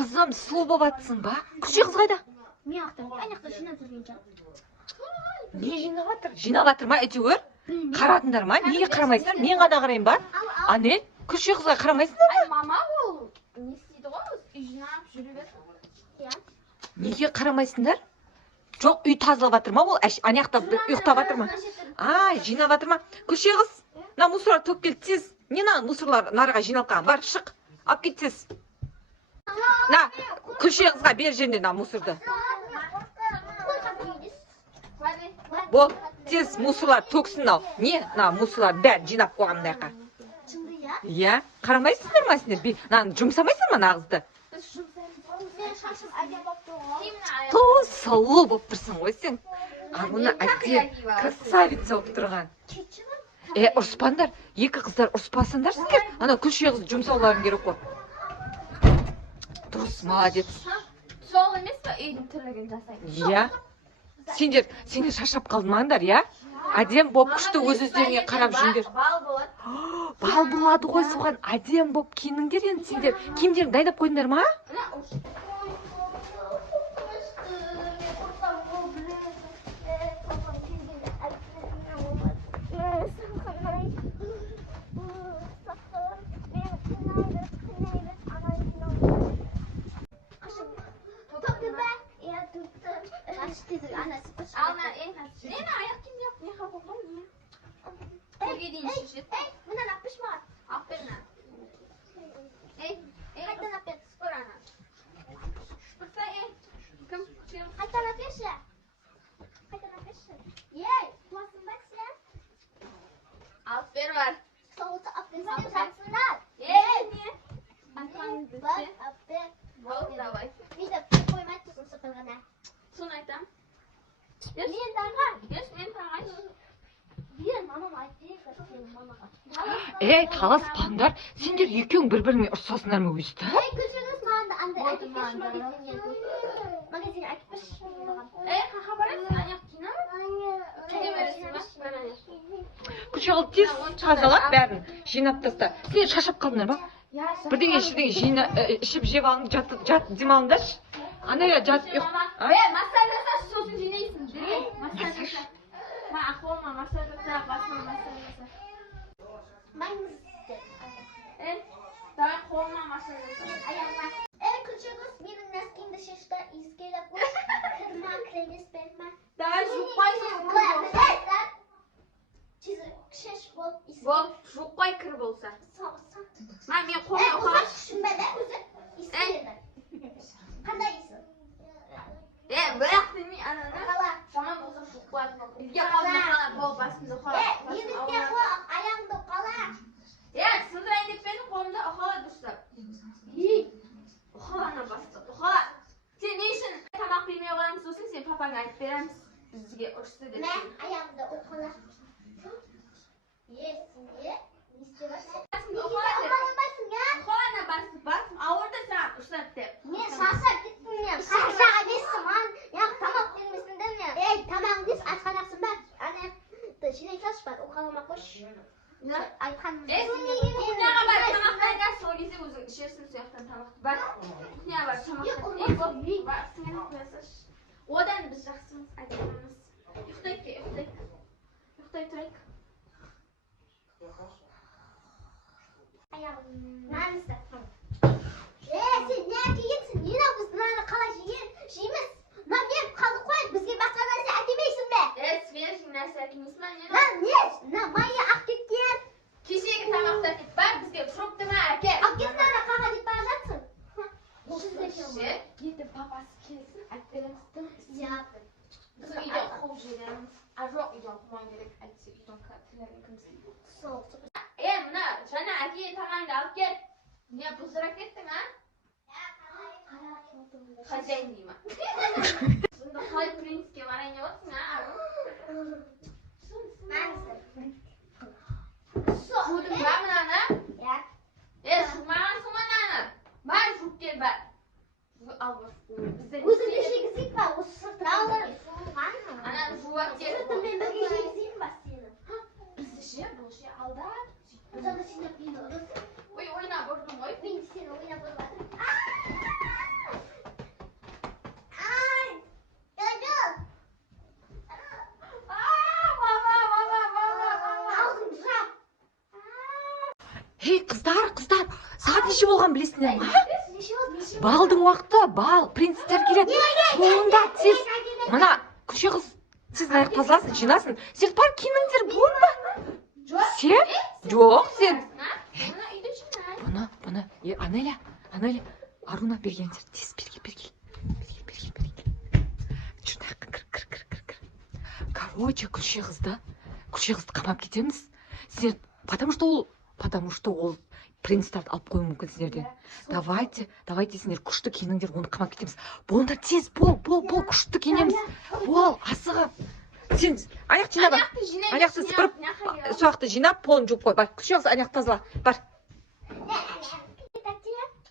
Kızım sulu babatsın ba. Küçük kız kayda. Ayakta şuna durunca. Ne jinavatır? Jinavatır mı etiyor? Karadınlar mı? Niye karamaysınlar? Men gana karayım ba. Anne, küçük kızga karamaysınlar mı? Ay mama ol. Ne istedi o? Jinav жүрüver. Niye karamaysınlar? Çok uy tazalavatır mı? Anayakta uyuktavattır mı? Ay, jinavatır mı? Küçük kız. Na musorlar töküp kел tez. Ne na musorlar narıga jиналган? Бар, шық. Алып кет tez. Na, küçük kızga ber жеріне на мусорды. Бол, tez musorlar töksün al. Ne? Na musorlar бәрін жинап қойған мынаяққа. Иә, қарамайсыңдар ма сендер? Наны жұмсамайсыңдар ма нағызды? То сұлу болып тұрсың ғой сен. Мына әдем красавица болып тұрған. Ұрыспаңдар, екі қыздар ұрыспасыңдар сендер. Ана күлше қызды жұмсауларың керек қой. Дұрыс, молодец. Сол емес па үйдің түрлігін жасайды. Иә. Сендер шаршап қалмаңдар, иә? Әдем болып күшті өз-өздеріңе қарап жүріңдер. Бал болады. Бал болады ғой, соған әдем болып киініңдер енді сендер. Киімдеріңді дайындап қойыңдар ма? Aferin var. Son aytam. Таласпаңдар. Сендер екеуің бір-біріңе ұрсасыңдар ма өсті? Күші қылып тез тазалап бәрін жинап таста. Сен шашап қалдыңдар ба? Бірдеңе ішіп жеп алың, жат демалыңдаршы. Анайға жат ұйық. Массаждаса сосын жинайсың. Массаж. Қолыма массаж жаса, басыма массаж жаса. Давай қолыма массаж жаса. Küçüğüz benim nasıl dışarıda izgele bu kırma krenis benme. Давай жуқпайсың. Şeş bol Бол, жуқпай кір болса. Мен қолыма uzak қалаш. düşünmede uzak istedim. Қандай исің? Бірақ демей ананы. Қала. Жаман болса жуқпай. Бізге қала бол басымды қала. Едікте қол аяғыңды қала. Сындырайын деп пе едің қолымда ұқала дұрыстап. Ұқаланы басты. Ұқала. Сен не үшін тамақ бермей қоямыз сосын сен папаңа айтып береміз. Бізге ұрысты деп. Мен аяғымды ұқала. Есің не істеватсың? Ұқаланы басым ауырды саған ұрысап деп. Мен шаршап кеттім мен. Шаршаға дестім ан. Яғы тамақ бермесіңдер мен. Тамағын дес асқанақсың ба? Ана жинай салшы бар. Ұқалама қош. Кухняға бар тамақ дайда, сол кезде өзің ішерсің сояқтан тамақты. Бар. Кухняға бар тамақ. Бар, сіңіріп қоясаш. Одан біз жақсымыз айтамыз. Ұйықтайық ке, ұйықтай тұрайық. Аяғым. Нанысы. Сен не әкелгенсің? Нена біз мынаны қалай жейміз? Мына мен қалдық қой, бізге басқа нәрсе әкелмейсің бе? Свежий нәрсе әкелмейсің ба? Не? Майы ақ кеткен. Кешегі тамақты әкет бар, бізге фруктыны әкел. Ақ кеткен ана қаға деп бара жатсың. Ертең папасы келсін, әкелеміз тым істеймін. Біз үйден қуып жібереміз. Жоқ, үйден қумай керек, әйтсе үйден тілерін кімсің. Мына жаңа әке тамағыңды алып кет. Не бұздыра кеттің, а? Хозяин деймін. Сонда қалай принципке барайын деп отырсың, а? Жудың ба мынаны? Жумағансың ба мынаны? Бар, жуып кел, бар. Өзіңді жегізейік ба? Осы сұртыра алыр. Ананы жуап кел. Сұртымен бірге жегізейін ба сені? Бізді ше, бұл ше алдат. Сонда сен мені ұрысың. Ой, ойнап ұрдың ғой. Мен сені ойнап ұрып жатырмын. неше болған білесіңдер ма? Неше болды? Балдың уақыты, бал, принцтер келеді. Сонда тез, мына күше қыз, сіз аяқ тазаласын, жинасын. Сен бар киініңдер, болды ма? Сен? Жоқ, сен. Ана үйде жинай. Бұны, Анеля, Аруна бергендер. Тез бергел. Шырнақ, кір. Короче, күше қызды қамап кетеміз. Сіздер, потому что ол принцтерді алып қою мүмкін сіздерден. Давайте сендер күшті киініңдер, оны қамап кетеміз. Болыңдар тез, бол, күшті киінеміз. Бол, асығы. Сен аяқ жинап, аяқты сыпырып, сояқты жинап, полын жуып қой. Бар, күше қыз аяқ тазала. Бар.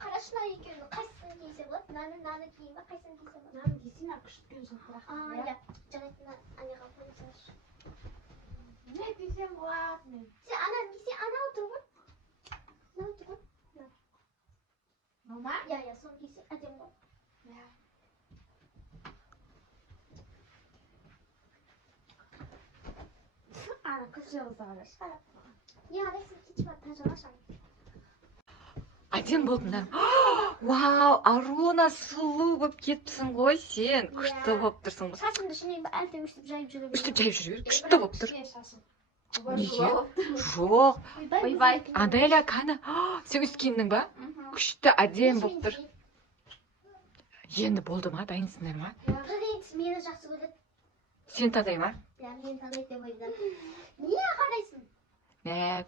Қарашына екеуі қайсысын кисе болады? Наны киейін ба, қайсысын кисе болады? Наны дейсің, күшті жылтырақ. Иә, жарайтын аяға қойсаңшы. Не дейсем болады мен? Сен ана кисе, ана отыр ғой. Ана отыр ғой. Мама? Иә, соны кисе, әдем ғой. Ана күшті жылтырақ. Иә, арайсың кичіп ат, тажалашы. Әдем болдыңдар. Вау, Аруна сұлу болып кетіпсің ғой сен. Күшті болып тұрсың. Сашымды шынайын ба, әлде үстіп жайып жүре бер. Үстіп жайып жүре бер. Күшті болып тұр. Неге? Жоқ. Ойбай. Анеля, қаны. Сен үст киіндің ба? Күшті әдем болып тұр. Енді болды ма? Дайынсыңдар ма? Принц мені жақсы көреді. Сен тадай ма? Иә, мен таңдайды деп ойладым. Не қарайсың?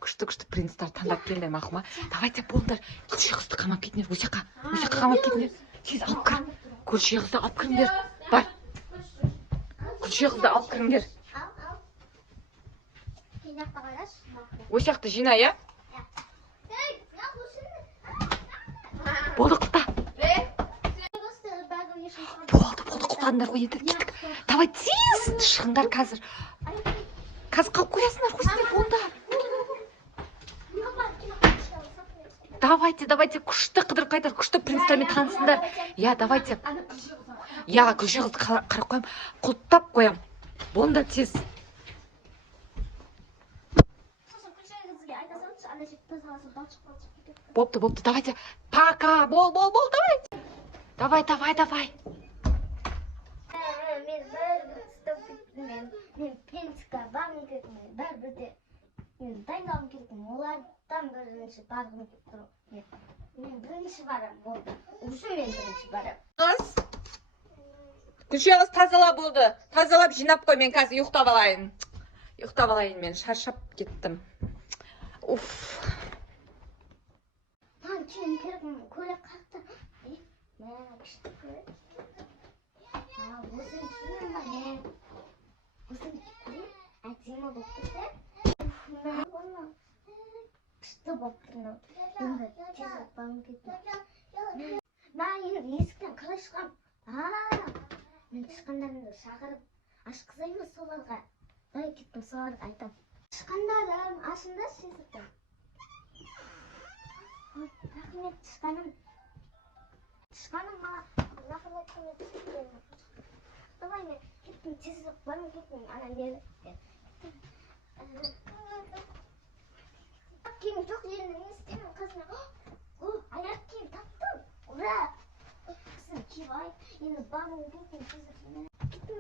Күшті принцтер таңдап келді мақұл ма? Давайте болыңдар. Күше қызды қамап кетіңдер. Өсе қамап кетіңдер. Тез алып кір. Күше қызды алып кіріңдер. Бар. Күше қызды алып кіріңдер. Ал. Кейнақта қараш. Өсяқты жина, иә? Болды құлта. Болды құлтадыңдар ғой енді кеттік. Давай тез шығыңдар қазір. Қазір қалып қоясыңдар ғой сіздер болыңдар. Давайте, күшті қыдырып қайтар, күшті принцтермен танысыңдар. Я, давайте. Я, күшті қызды қарап қоям, құлттап қоям. Болыңдар тез. Бопты, давайте. Пока, бол, давайте. Давай. Мен принцқа бағым кетмей, бәрібірде мен дайындалым кеткен, олардан бірінші барғым кетті. Мен бірінші барам, болды. Уже мен бірінші барам. Күше қыз тазала болды. Тазалап жинап қой, мен қазір ұйықтап алайын. Мен шаршап кеттім. Уф. Маған киім керек, көйлек қақты. Мен күшті көйлек. Өзің киім ба, мен. Өзің киім, әдемі болып тұрды. Күшті болып тұрды. Енді тез бағым кетті. Мен енді есіктен қалай шығам? Мен тышқандарымды шақырып ашқызаймын соларға. Қалай кеттім соларға айтам. Тышқандарым, ашыңдаршы есікті. Рахмет, тышқаным. Тышқаным маған рахмет көмек. Давай мен кеттім, тезірек барым кеттім. Ана нені. Киім жоқ, енді не істеймін қызына. Аяқ киім таптым. Ура! Қызым киіп ай, енді барым кеттім, тезірек. Кеттім.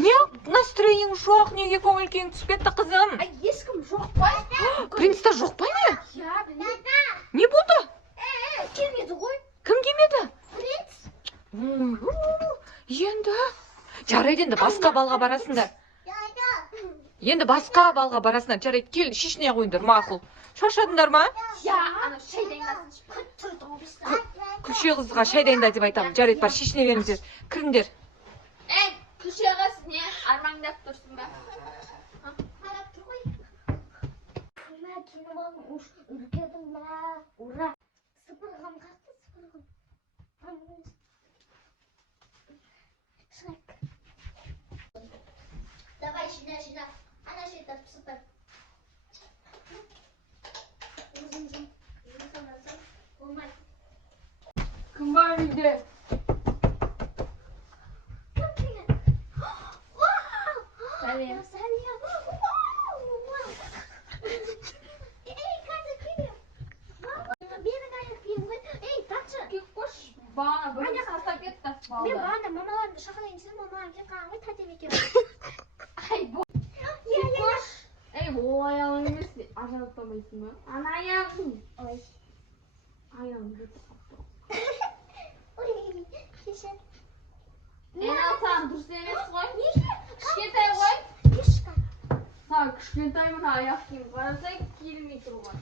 Не настроениең жоқ, неге көңіл күйің түсіп кетті қызым? Ешкім жоқ па? Принцтер жоқ па не? Иә, білмеймін. Не болды? Келмеді ғой. Кім келмеді? Принц. Енді жарайды, енді басқа балға барасыңдар. Жарайды, кел шешіне қойыңдар, мақұл. Шаршадыңдар ма? Иә, ана шай дайындасыншы. Күше қызға шай дайында деп айтамын. Жарайды, бар шешіне беріңдер. Кіріңдер. Gülşah'ız ne? Armağandak dursun be. Qarab tur qo'y. Nima kelim oldim, urgadim ben. Ura. Sıfırgam kalktı, sıfırgam. Шрек. Давай, шина. Ana şey taraf sıfır. Uzun. Olmaz. Kim var evde? Salim. Bana böyle sasla git de Men bana mamalarımda şakalayınca mamalarım ki kahve tadım ediyor. Ay bu. Koş. Ey bu ayağını nasıl aşağılamayısın mı? Ana ayağım. Oy. Ayağım git. Oy. Keşke. En alttan dur seni koy. Kışkentay koy. Kışka. Ha kışkentay mı ayak kim? Varsa kilometre var.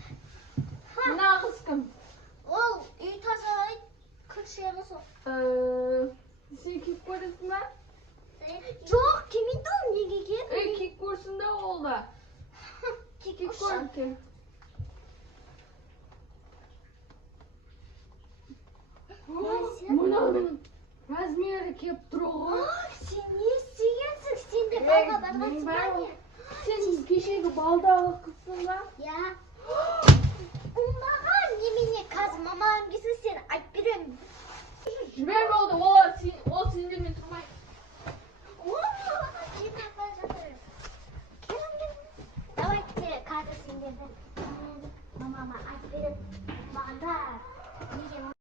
Ne kıskın? Ol, iyi tazalayıp kışıya sok. Sen kick kursunda? Yok, kimin doğum günü ki? Kick kursunda oldu. Kick kursu. Bunun razmeri kep duruyor. Sen ne istiyorsun? Sen de bana barbatsın ya. Sen kişiye baldağı kısımda. Ya. Umağa yeminle kazmamam gitsin sen. Ay birim. Ben oldu o sinirimi tutmayın. Давай тебе кадр сендерді. Мамама айтып береді. Маған да неге